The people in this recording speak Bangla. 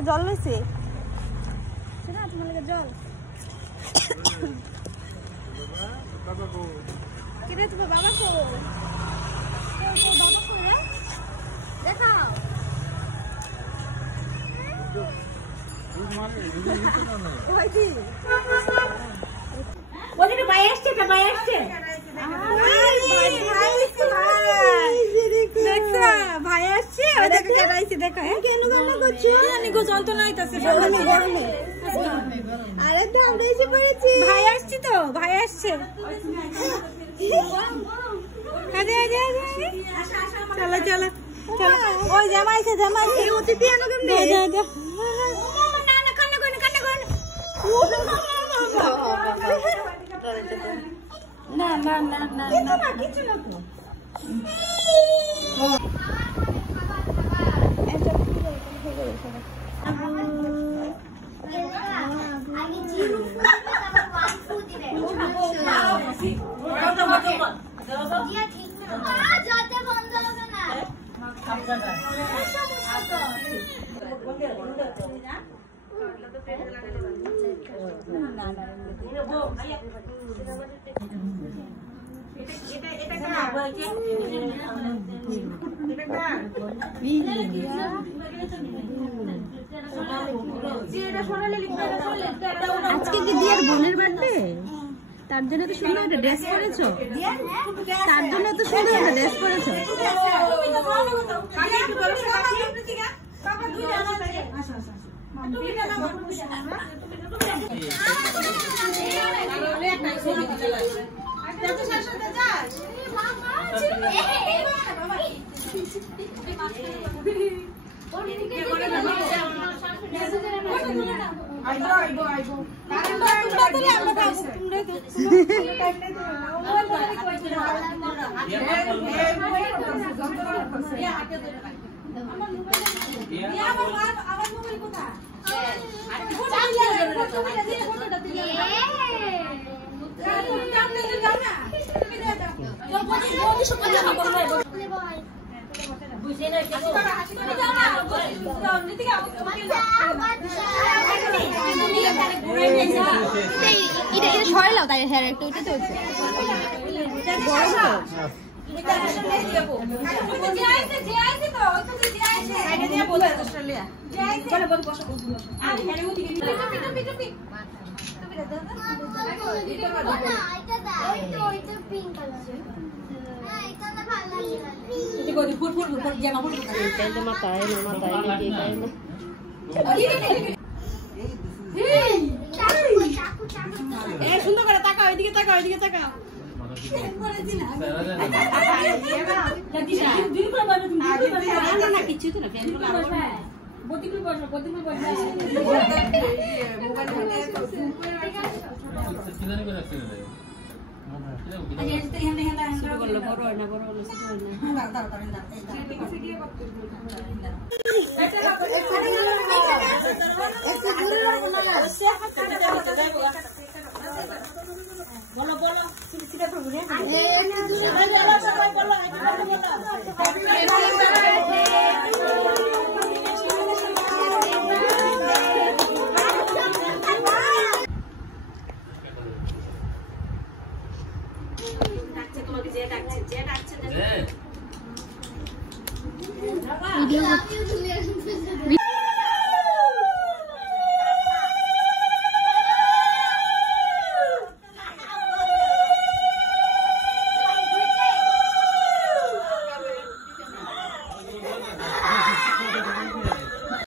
লাগা জল লইছে না তোমার লাগা জল বাবা গো কি রে তোমার বাবা কো বাবা কো রে দেখাও ওই দি ওদিকে ভাই আসছে ভাই আসছে ভাই আসছে ওদিকে কেরাইছে দেখো কেন কান্না করছো জানি গো জল তো নাইতাছে গরমে আরে তো আমরা এসে পড়েছি ভাই আসছে তো ভাই আসছে আরে চলো চলো চলো ওই জামাইছে অতিথি আনো কেমনে যা যা না না কান্না করো না না না না না কিছু না তো আজকে কি দিয়ার বোনের বার্থডে তার জন্য তো সুন্দর একটা ড্রেস পরেছো তার জন্য তো সুন্দর একটা ড্রেস পরেছো সরালাও তাই হেয়ার একটা ওইটা তো হচ্ছে সুন্দর করে তাকাও এদিকে তাকাও কিছু তো না বড়